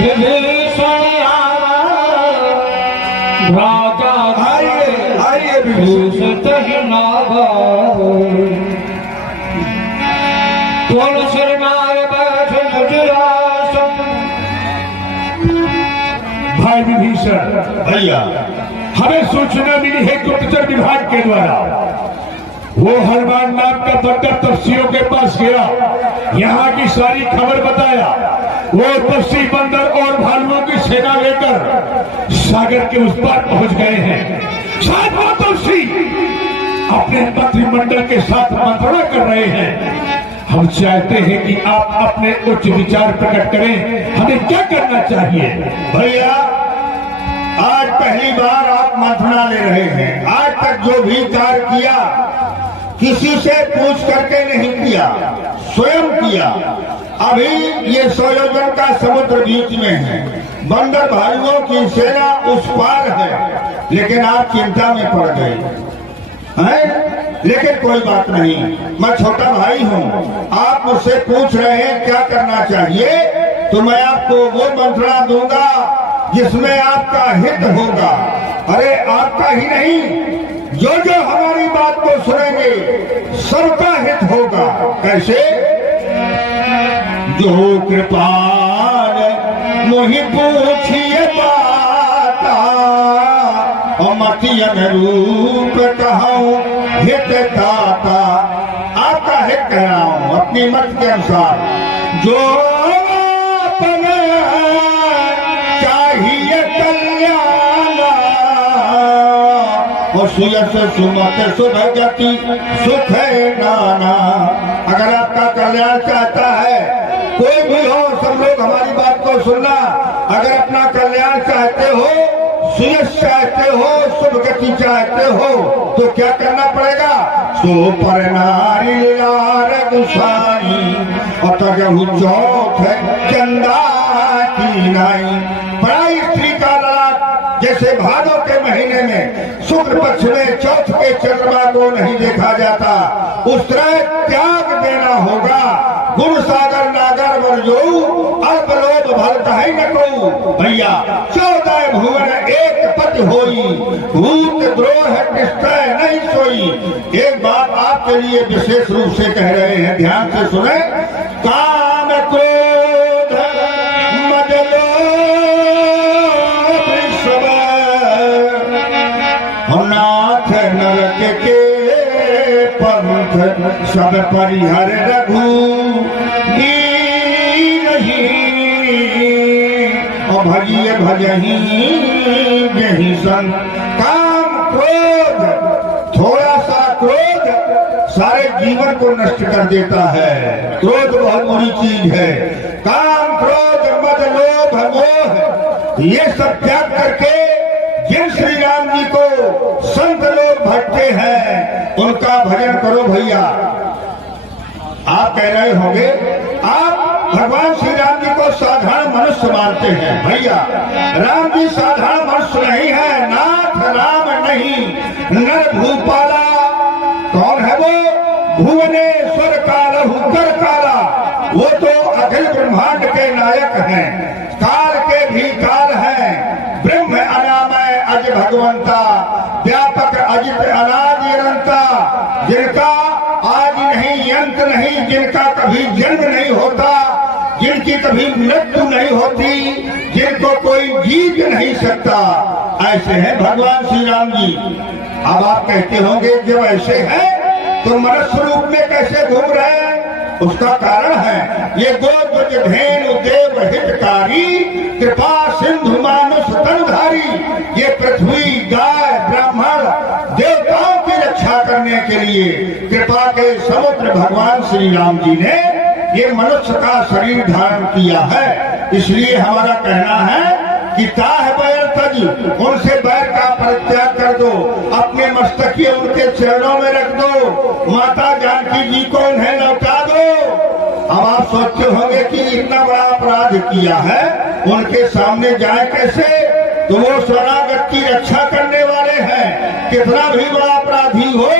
विभीषण राजा आइए पूछते नागा तुलसी नाय बैठ मुजरासन। भाई विभीषण, भैया हमें सूचना मिली है गुप्तचर विभाग के द्वारा वो हनुमान नाम का बंदर तपस्वियों के पास गया, यहाँ की सारी खबर बताया। वो तपस्वी बंदर और भालुओं की सेना लेकर सागर के उस पार पहुंच गए हैं। शायद वो तपस्वी अपने मंत्रिमंडल के साथ मंत्रणा कर रहे हैं। हम चाहते हैं कि आप अपने उच्च विचार प्रकट करें, हमें क्या करना चाहिए? भैया, आज पहली बार आप मंथना ले रहे हैं। आज तक जो भी कार्य किया किसी से पूछ करके नहीं किया, स्वयं किया। अभी ये 100 योजन का समुद्र बीच में है, बंदर भालुओं की सेना उस पार है, लेकिन आप चिंता में पड़ गए हैं। लेकिन कोई बात नहीं, मैं छोटा भाई हूँ। आप मुझसे पूछ रहे हैं क्या करना चाहिए, तो मैं आपको वो मंत्रणा दूंगा जिसमें आपका हित होगा। अरे आपका ही नहीं, जो जो हमारी बात को सुनेंगे सबका हित होगा। कैसे? जो कृपाल मोहि पूछिए पाता, मति अनुरूप कहूँ हित दाता। आपका हित कह रहा हूँ अपनी मत के अनुसार। जो अपने चाहिए कल्याण, और सुयस सुमत शुभ गति सुख नाना। अगर आपका कल्याण चाहता है, कोई भी हो, सब लोग हमारी बात को सुनना। अगर अपना कल्याण चाहते हो, सुयस चाहते हो, शुभ गति चाहते हो, तो क्या करना पड़ेगा? सो पर नारी लार गुसाई और चौथ चंदा की नाई। पराई स्त्री का लाभ जैसे भादों के महीने में शुक्ल पक्ष में चौथ के चंद्रमा को नहीं देखा जाता, उस तरह त्याग देना होगा। गुण सागर नागर वर्जो अल्प लोभ भलत है न को। भैया, 14 भुवन एक पति होई, भूत द्रोह निष्ठय नहीं सोई। एक बात आपके लिए विशेष रूप से कह रहे हैं, ध्यान से सुने। काम क्रोध मद नाथ नरक के पंथ सब परिहर रघु और भजिए भजही यही संग। काम क्रोध, थोड़ा सा क्रोध सारे जीवन को नष्ट कर देता है। क्रोध बहुत बुरी चीज है। काम क्रोध मद लोभ मोह ये सब त्याग करके जिन श्री राम जी को संत लोग भटके हैं उनका भजन करो। भैया, आप कह रहे होंगे आप भगवान श्री राम जी को साधारण मनुष्य मानते हैं। भैया, राम जी साधारण मनुष्य नहीं है। नाथ राम नहीं, नर भूपाला। कौन है वो? भुवनेश्वर कालहु कर काला। वो तो अखिल ब्रह्मांड के नायक हैं, काल के भी काल हैं। ब्रह्म अनामय अज भगवंता, व्यापक अजित अनादि अनंता। जिनका आदि नहीं, अंत नहीं, जिनका कभी जन्म नहीं होता, जिनकी कभी मृत्यु नहीं होती, जिनको कोई जीत नहीं सकता, ऐसे हैं भगवान श्री राम जी। अब आप कहते होंगे जब ऐसे हैं तो मनुष्य रूप में कैसे घूम रहे हैं? उसका कारण है ये गोद धेनु देव हितकारी, कृपा सिंधु मानुष तनधारी। ये पृथ्वी, गाय, ब्राह्मण, देवताओं की रक्षा करने के लिए कृपा के समुद्र भगवान श्री राम जी ने ये मनुष्य का शरीर धारण किया है। इसलिए हमारा कहना है कि ताह बैर तज, उनसे बैर का परित्याग कर दो, अपने मस्तकीय उनके चरणों में रख दो, माता जानकी जी को उन्हें लौटा दो। अब आप सोचते होंगे कि इतना बड़ा अपराध किया है, उनके सामने जाए कैसे? तो वो शरणागत की रक्षा करने वाले हैं। कितना भी बड़ा अपराधी हो,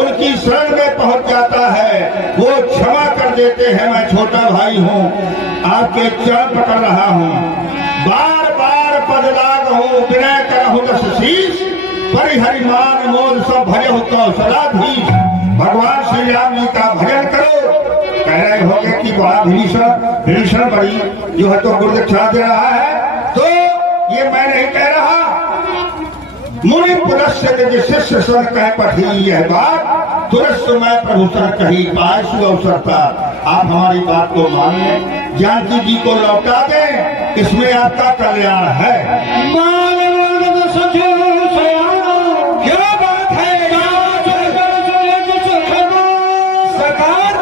उनकी शरण में पहुंच जाता है, वो क्षमा कर देते हैं। मैं छोटा भाई हूँ, आपके चरण पकड़ रहा हूँ। बार बार पदलाग हो विनय करहु दस शीश, परिहरिमान मोद सब भजहु कौशलाधीश। भगवान श्री राम जी का भजन करो। कह रहे होंगे कि बड़ा भीषण बड़ी जो है तो गुरुदक्षिणा दे रहा है, तो ये मैं नहीं कह रहा। मुनि पुलस्य निज शिष्य सन कह पठी यह बात, तुरस्त मैं प्रभु सर कही पाए सु अवसर पर। आप हमारी बात को मान लें, जानकी जी को लौटा दें, इसमें आपका कल्याण है। क्या बात है सरकार,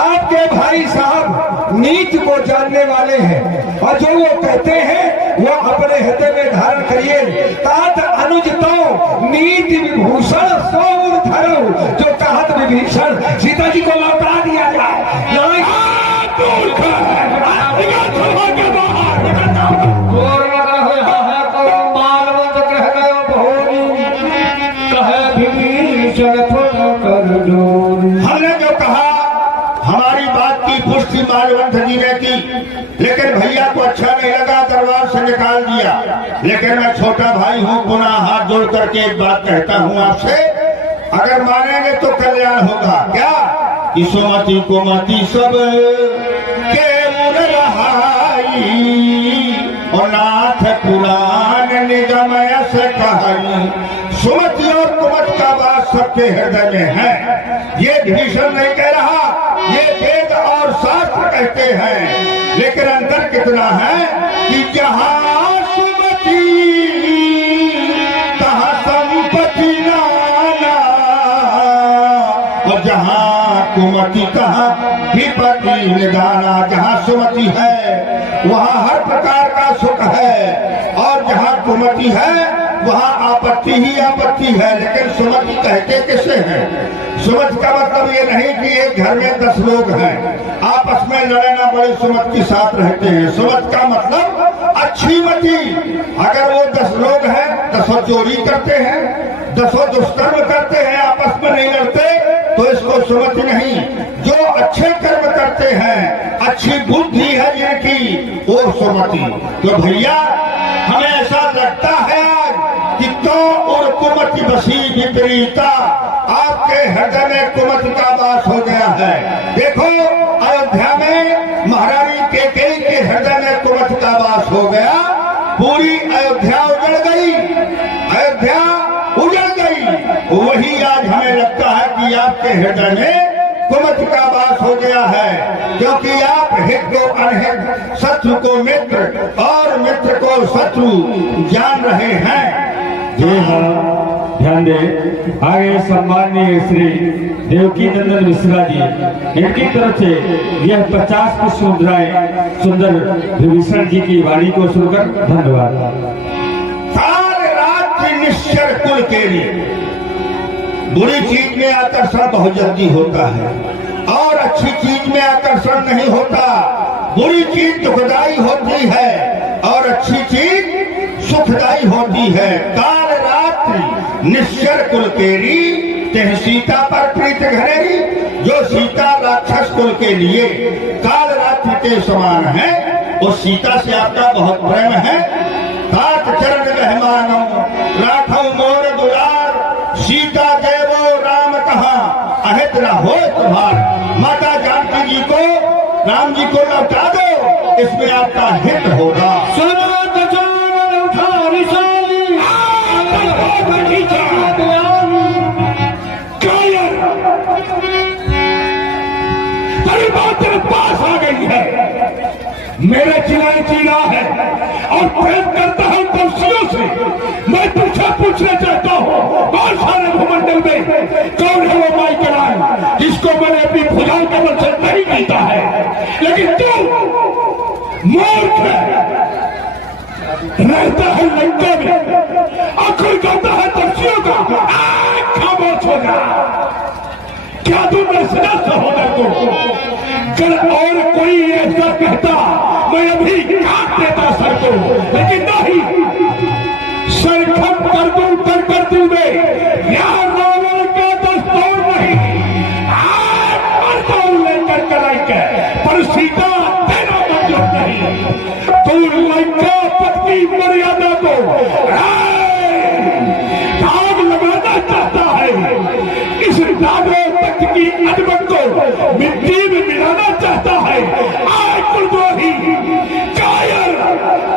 आपके भाई साहब नीति को जानने वाले हैं और जो वो कहते हैं वो अपने हृदय में धारण करिए। तात अनुज तो नीति विभूषण सो धरो, जो कहत विभीषण सीता जी को लौटा दिया जाए। हमने जो कहा हमारी बात की पुष्टि मालवंत जी ने की, लेकिन भैया को अच्छा नहीं लगा, दरबार से निकाल दिया। लेकिन मैं छोटा भाई हूँ, पुनः हाथ जोड़ करके एक बात कहता हूँ आपसे, अगर मानेंगे तो कल्याण होगा। क्या कि सुमति कुमति सब के मुन रहाई, और नाथ पुराण निगमय से कहानी। सुमति और कुमत का बात सबके हृदय में है। ये भीषण नहीं कह रहा, ये वेद और शास्त्र कहते हैं। लेकिन अंतर कितना है कि जहाँ सुमति तहाँ संपत्ति नाना, और जहाँ कुमति तहाँ विपत्ति निदाना। जहाँ सुमति है वहाँ हर प्रकार का सुख है, और जहाँ कुमति है वहाँ आपत्ति ही आपत्ति है। लेकिन सुमति कहते किसे हैं? सुमति का मतलब ये नहीं कि एक घर में 10 लोग हैं, आपस में लड़े ना बड़े सुमत के साथ रहते हैं। सुमत का मतलब अच्छी मति। अगर वो 10 लोग हैं, 10 चोरी करते हैं, 10 दुष्कर्म करते हैं, आपस में नहीं लड़ते, तो इसको सुमति नहीं। जो अच्छे कर्म करते हैं, अच्छी बुद्धि है जिनकी, वो सुमति। तो भैया हमें ऐसा लगता है कि तो और कुमति बसी विपरीता, आपके हृदय में कुमति का वास हो गया है। देखो अयोध्या में महारानी कैकेयी के हृदय में कुमति का वास हो गया, पूरी अयोध्या उजड़ गई, अयोध्या उजड़ गई। वही आज हमें लगता है कि आपके हृदय में कुमति का वास हो गया है, क्योंकि आप हित को अनहित, शत्रु को मित्र और मित्र को शत्रु जान रहे हैं। जी हाँ, ध्यान दे। आगे सम्माननीय श्री देवकी नंदन मिश्रा जी, इनकी तरफ से यह 50 पुष्प मुद्राएं सुंदर विभीषण जी की वाणी को सुनकर धन्यवाद। सारे राज्य निश्चर कुल के लिए बुरी चीज में आकर्षण बहुत जल्दी होता है, और अच्छी चीज में आकर्षण नहीं होता। बुरी चीज दुखदाई होती है और अच्छी चीज सुखदाई होती है। काल रात्रि निश्चर कुल केरी, तेह सीता पर प्रीत घरेरी। जो सीता राक्षस कुल के लिए काल रात्रि के समान है, उस सीता से आपका बहुत प्रेम है। तात चरण रहमानो राखो मोर दुलार, सीता देवो राम कहा अहित न हो तुम्हार। माता जानकी जी को, राम जी को लौटा दो, इसमें आपका हित होगा। पास आ गई है, मेरे चिल्लाए चिल्ला है और प्रेम करता हूं तुलसियों से। मैं तुझसे पूछना चाहता हूं, कौन सारे भूमंडल में कौन है वो माई कलान जिसको मैंने अपनी भुजाओं के बल से नहीं जीता है? लेकिन तू मूर्ख है, रहता है लंका में, आखिर करता है तुलसियों का। खामोश हो जा। क्या तू मेरे सदस्य सहोदर को और कोई ऐसा कहता, मैं अभी काट देता सर को, लेकिन नहीं, सर खप कर दूं कर दूं में यार रावण का दस्तूर नहीं। आज मर्दों लेकर कराई के, पर सीता तेरा मंजूर नहीं। तू लंका दाग लगाना चाहता है, इस दागों तक की अदमत को मिट्टी में मिलाना चाहता है। आए कुलद्रोही, कायर,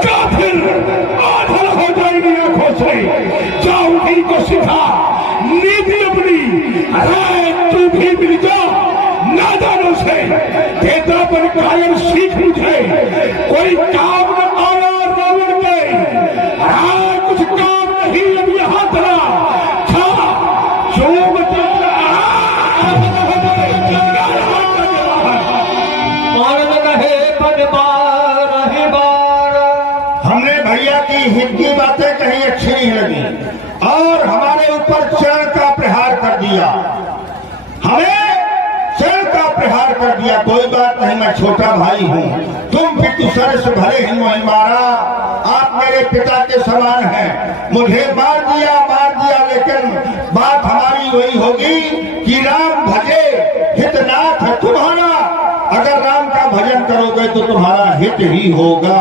काफिर आधर हो जाएगी आंखों से। जाओ उन्हीं को सिखा नीति अपनी, अरे तू भी मिल जा नादानों से। देतापन कायर सीख मुझे, कोई काम न आया रावण के, कुछ काम नहीं अब यहाँ तरा था जो मारन रहे पद बार ही बार। हमने भैया की हित की बातें कहीं अच्छी नहीं लगी और हमारे ऊपर चरण का प्रहार कर दिया, हमें चरण का प्रहार कर दिया। कोई बात नहीं, मैं छोटा भाई हूँ, तुम फिर सर से भले ही नहीं मारा, आप मेरे पिता के समान हैं। मुझे मार दिया, लेकिन बात हमारी वही होगी कि राम भजे हितनाथ है तुम्हारा। अगर राम का भजन करोगे तो तुम्हारा हित ही होगा।